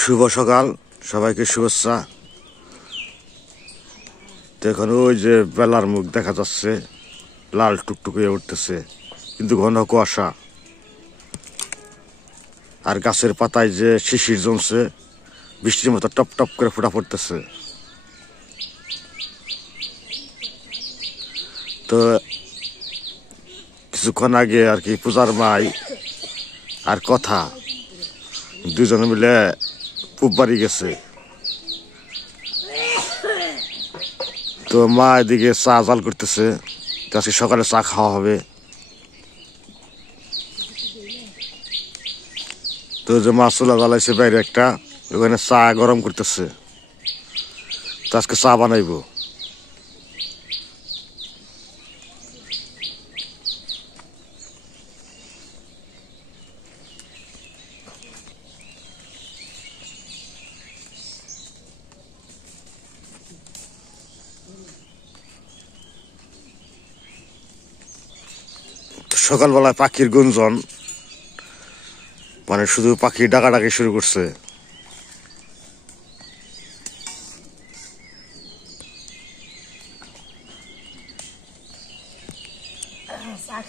শুভ সকাল, সবাইকে শুভেচ্ছা। এখন ওই যে বেলার মুখ দেখা যাচ্ছে, লাল টুকটুক হয়ে উঠতেছে, কিন্তু ঘন কুয়াশা। আর গাছের পাতায় যে শিশির জমছে, বৃষ্টির মতো টপ টপ করে ফোঁটা পড়তেছে। তো কিছুক্ষণ আগে আর কি পূজার মাই আর কথা দুজনে মিলে পুব বাড়ি গেছে। তো মা এদিকে চা জাল করতেছে, আজকে সকালে চা খাওয়া হবে। তো যে মাছ চুলা জ্বালাইছে বাইরে একটা, ওখানে চা গরম করতেছে, তো আজকে চা বানাইবো। সকালবেলায় পাখির গুঞ্জন, মানে শুধু পাখি ডাকাডাকি শুরু করছে।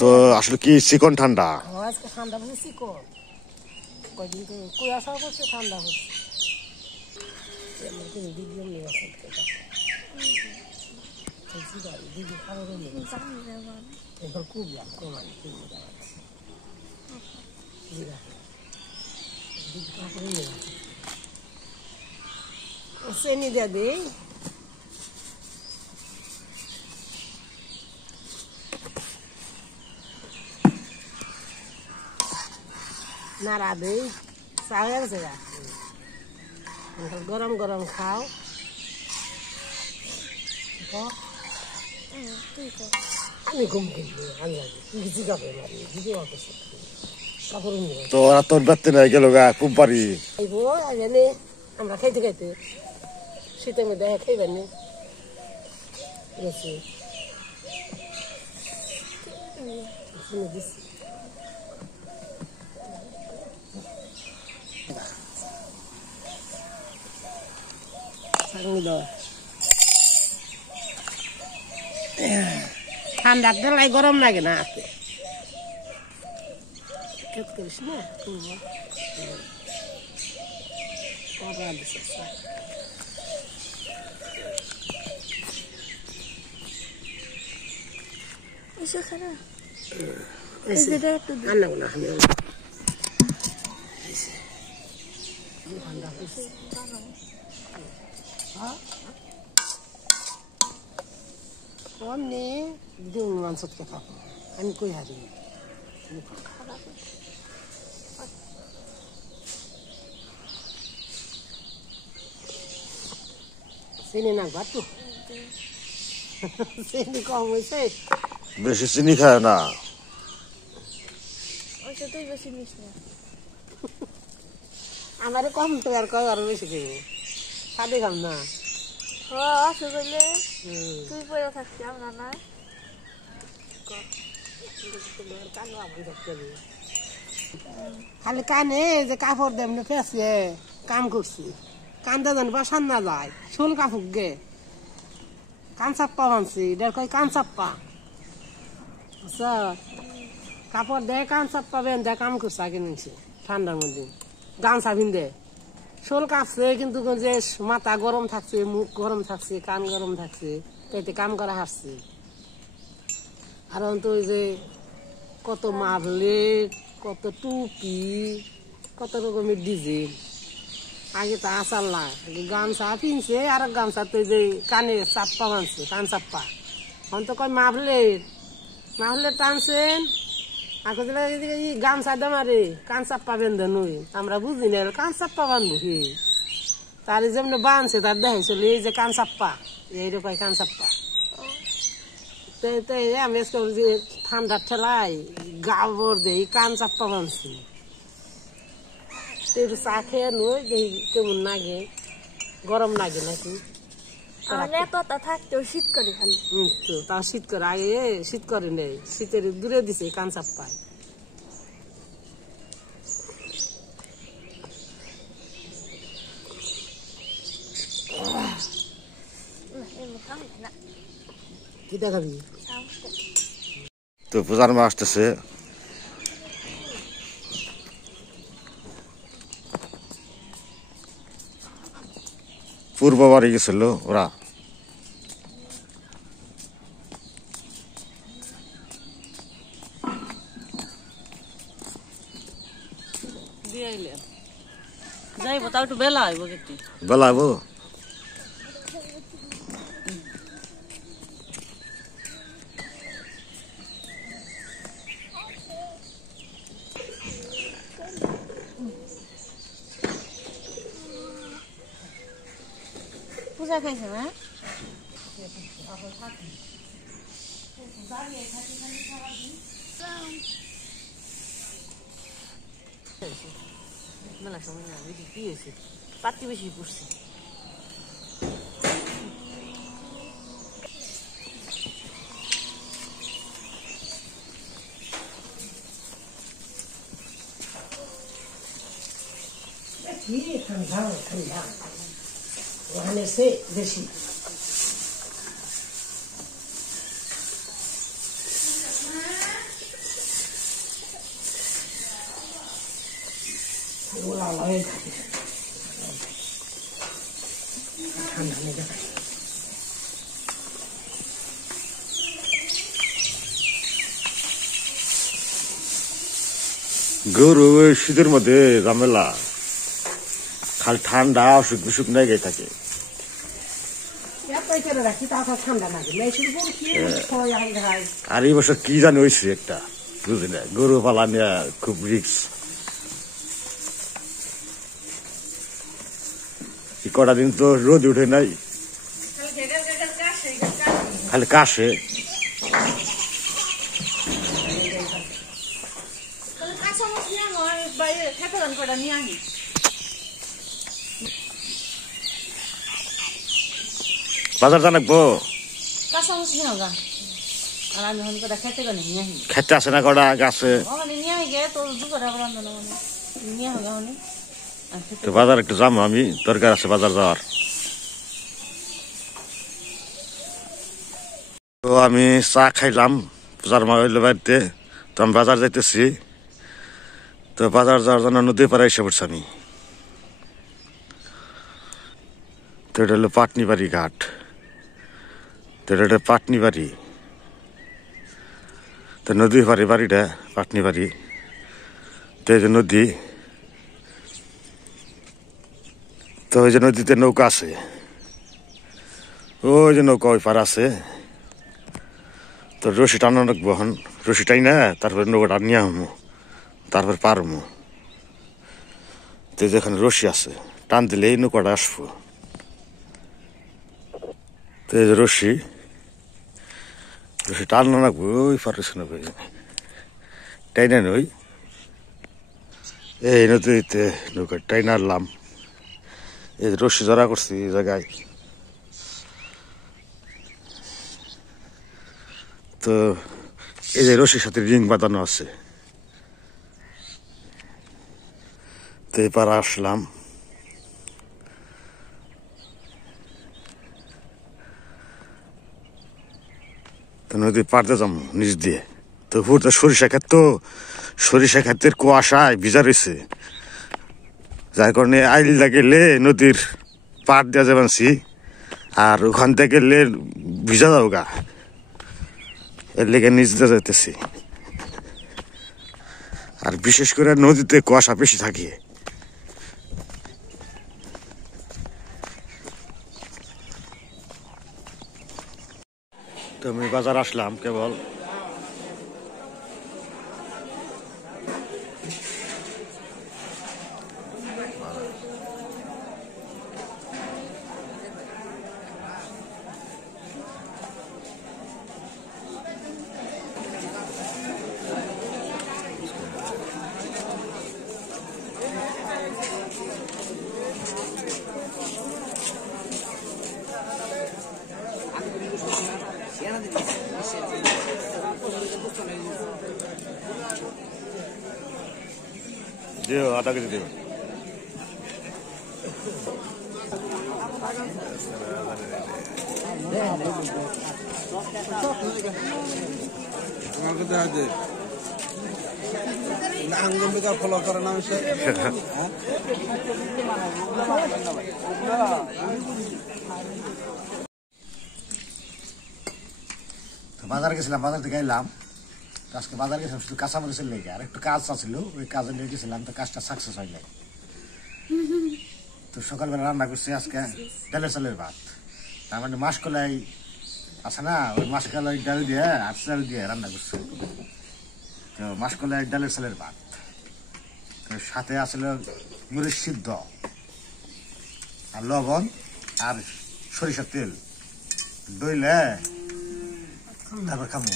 তো আসলে কি চিকন ঠান্ডা? আজকে ঠান্ডা বলে চিকন, কয়দিন তো কুয়াশা পড়ছে, ঠান্ডা হচ্ছে। চেনি দিয়ে দিই, নাড়া দিই, চা হয়ে গেছে। গরম গরম খাও। আমি ঘুম কিনবো, কিছু খাবে তো ওরা তোর বাড়তে নাই গেল গা খুব বাড়ি। আমরা খাইতে খাইতে শীতের মধ্যে খাইবেন নি ঠান্ডার ঢালাই গরম লাগে না আপনি করিস না। আমি কই হারি চিনি না ঘাটু, চিনি কম হয়েছে, বেশি চিনি খায় না। আমার কম তো আর কয় আরো বেশি খাইব, খাদে খাম না। তুই পড়ে থাকছি আমরা না, খালি কানে যে কাপড় দেমনে ফেসে কাম করছি, কান্দা জানি বাসান না যায়, শোল কাপড় গে কান চাপ্পা বানছি, এটার কয় কান চাপ্পা। আচ্ছা, কাপড় দে কান চাপ্পা বেন দে কাম করছে আগে নিচ্ছে ঠান্ডার মধ্যে, গামছা ভিন্দে শোল কাঁপছে, কিন্তু যে মাথা গরম থাকছে, মুখ গরম থাকছে, কান গরম থাকছে, তাইতে কাম করা হাসছে। আর তো ওই যে কত মাফলেট, কত টুপি, কত রকমের ডিজাইন, আগে তো আসাল্লা গামছা পিনছে, আর গামছা তো যে কানে চাপ্পা মানছে, কান চাপ্পা। এখন তো কয় মাফলেট, মাফলেট টানছেন আগে গামছা দেমারে কান চাপ্পা বেঁধে নই, আমরা বুঝি না কান চাপ্পা বানবো কি, তার যেমন বানছে তার দেখাইছিল এই যে কান চাপ্পা, এইরকম কান চাপ্পা। আমি যে ঠান্ডার ঠেলাই গাবর দেই কান চাপ্পা বানছি, চা খেয়ে নই দেখি কেমন লাগে, গরম লাগে নাকি। থাকতেও শীত করে খালি, তো তাও শীত করে, আগে শীত করে নেই, শীতের দূরে দিছে কান চাপ্পায়। কি দেখাবি? তো পূজার মা আসতেছে। পূর্ব বাড়ি গেছিল ওরা। যাইব তাও একটু বেলা হইব কিন্তু বেলাবো পূজা খাইছে না মেলা সময় না বেশি কি হয়েছে পাতি বেশি পড়ছে কি ঠান্ডা ঠান্ডা ওখানে সে বেশি ঠান্ডা লেগে থাকে গরু শীতের মধ্যে ঝামেলা খালি ঠান্ডা অসুখ বিসুখ নাই গায়ে থাকে রাখি তাছাড়া ঠান্ডা লাগে আর এই বছর কি জানি হয়েছে একটা বুঝলি না গরু পালা নিয়ে খুব রিক্স কটা দিন তো রোদ উঠে নাই খালি কাশে বাজার জানাবো খেতে আছে না কটা গাছে তো বাজার একটু যাবো আমি দরকার আছে বাজার যাওয়ার তো আমি চা খাইলাম পূজার মা হইলো বাড়িতে তো আমি বাজার যাইতেছি তো বাজার যাওয়ার জন্য নদী পাড়া এসে পড়ছি আমি তো এটা হলো পাটনিবাড়ি ঘাট তো এটা পাটনিবাড়ি তো নদীর পাড়ে বাড়িটা পাটনিবাড়ি তো এই যে নদী তো ওই যে নদীতে নৌকা আছে ওই যে নৌকা ওই পার আছে তো রশি টানা রাখবো এখন রশি টাই না তারপরে নৌকাটা নিয়ে হমো তারপর পারমো তো যেখানে রশি আছে টান দিলে এই নৌকাটা আসবো তো এই যে রশি টানা রাখবো ওই পারে নৌকা টাই না ওই এই নদীতে নৌকা টাই নাড়লাম এই রশি জড়া করছি এই জায়গায় তো এই যে রশির সাথে রিং বাঁধানো আছে তো এবার আসলাম তো নদী পাড়তে যাবো নিচ দিয়ে তো পুরো সরিষা ক্ষেত তো সরিষা ক্ষেতের কুয়াশায় ভিজা রয়েছে যার কারণে আইলদা গেলে নদীর পাড় দেওয়া যাবানছি আর ওখান থেকে গেলে ভিজা যাও গা এর লেগে নিচ দিয়ে যাইতেছি আর বিশেষ করে নদীতে কুয়াশা বেশি থাকে তো আমি বাজার আসলাম কেবল দিও আধা কেজি দিও আমাকে দেখা যায় আঙ্গম্বিকা ফলো করে না বাজার গেছিলাম, বাজার থেকে এলাম। আজকে বাজার গেছিলাম শুধু কাঁচামরিচের লেগে, আর একটু কাজ আছিল, ওই কাজে নিয়ে গেছিলাম, তো কাজটা সাকসেস হয় নাই। তো সকালবেলা রান্না করছি আজকে ডালের চালের ভাত। তার মানে মাসকলাই আছে না, ওই মাসকলাই ডাল দিয়ে আর চাল দিয়ে রান্না করছে। তো মাসকলাই ডালের চালের ভাত, তো সাথে আসলে মরিচ সিদ্ধ আর লবণ আর সরিষার তেল দইলে তারপর খামো।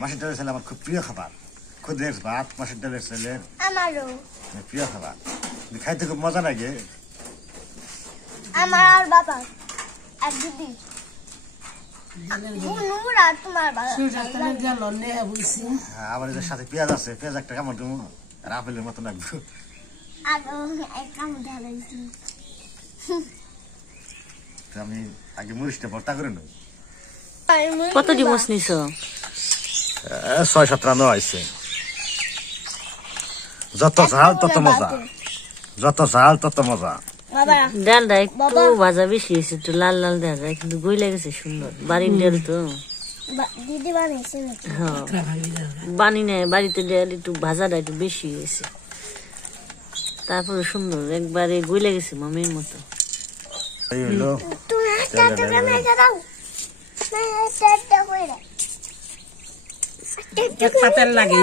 মাছের ডালের চাল আমার খুব প্রিয় খাবার। খুদের ভাত মাছের ডালের চালের প্রিয় খাবার, খাইতে খুব মজা লাগে। আমার আর বাবা আর দিদি আবার এদের সাথে পেঁয়াজ আছে, পেঁয়াজ একটা কামড় দেবো আর আপেলের মতো লাগবে। আমি আগে মরিচটা ভর্তা করে নেব। কতটি মাছ নিছ? 6-7 রান্না হয়েছে। যত ঝাল তত মজা, যত ঝাল তত মজা। ডালটা একটু ভাজা বেশি হয়েছে, একটু লাল লাল দেখা যায়, কিন্তু গইলা গেছে সুন্দর। বাড়ির ডাল তো দিদি বানিয়েছে হ্যাঁ, বানি নেয় বাড়িতে ডাল, একটু ভাজাটা একটু বেশি হয়েছে, তারপরে সুন্দর একবারে গইলা গেছে মামির মতো। এই হলো তুমি একটা দাও পাতাল লাগে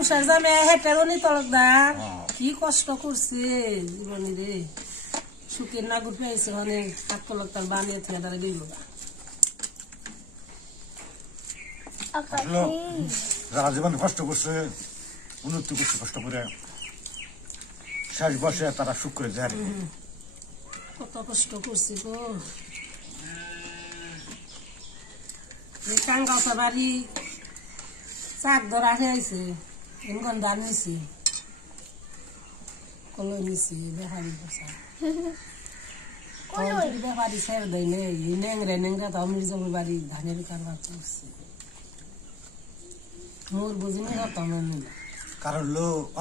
উষার জামে হেঁটেরও নি তলকদার কি কষ্ট করছে জীবনী রে। শুকিয়ে নাগুর পেয়েছে মানে হাত তলকদার বানিয়ে থেকে তারা গেল। যারা জীবনে কষ্ট করছে, উন্নতি করছে কষ্ট করে, শেষ বসে তারা সুখ করে যায়। কত কষ্ট করছি গো। কাঙ্গালসা বাড়ি চাক ধরা হয়েছে, এমন ধান নিছি, কলই নিছি, বেহারি বসা বেহারি ছেড়ে দেয় নেই, নেংরা নেংরা তাও মির্জাপুর বাড়ি ধানের কারবার করছে। মোর বুঝিনি তেমন কারণ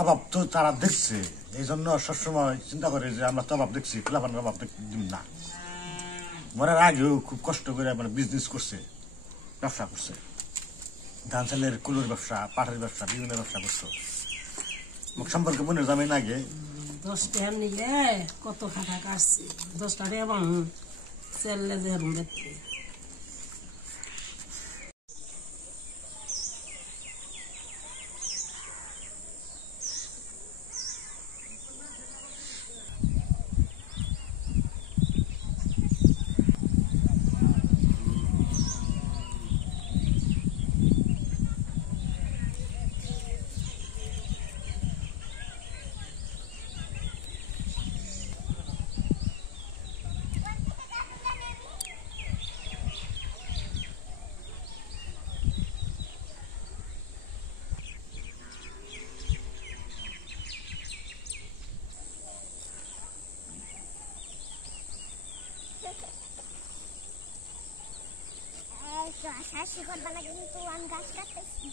অভাব তো তারা দেখছে, এই জন্য সবসময় চিন্তা করে যে আমরা তো অভাব দেখছি, খোলাপানের অভাব দিব না। মরার আগেও খুব কষ্ট করে মানে বিজনেস করছে, ব্যবসা করছে, ধান চালের কুলোর ব্যবসা, পাটের ব্যবসা, বিভিন্ন ব্যবসা করছে। মুখ সম্পর্কে মনে যাবে না আগে 10 টাকা নিয়ে কত খাটা কাটছি, 10 টাকা এবং চেললে যে দেখতে। শাশি করবা না কিন্তু আমি গাছ কাটতেছি।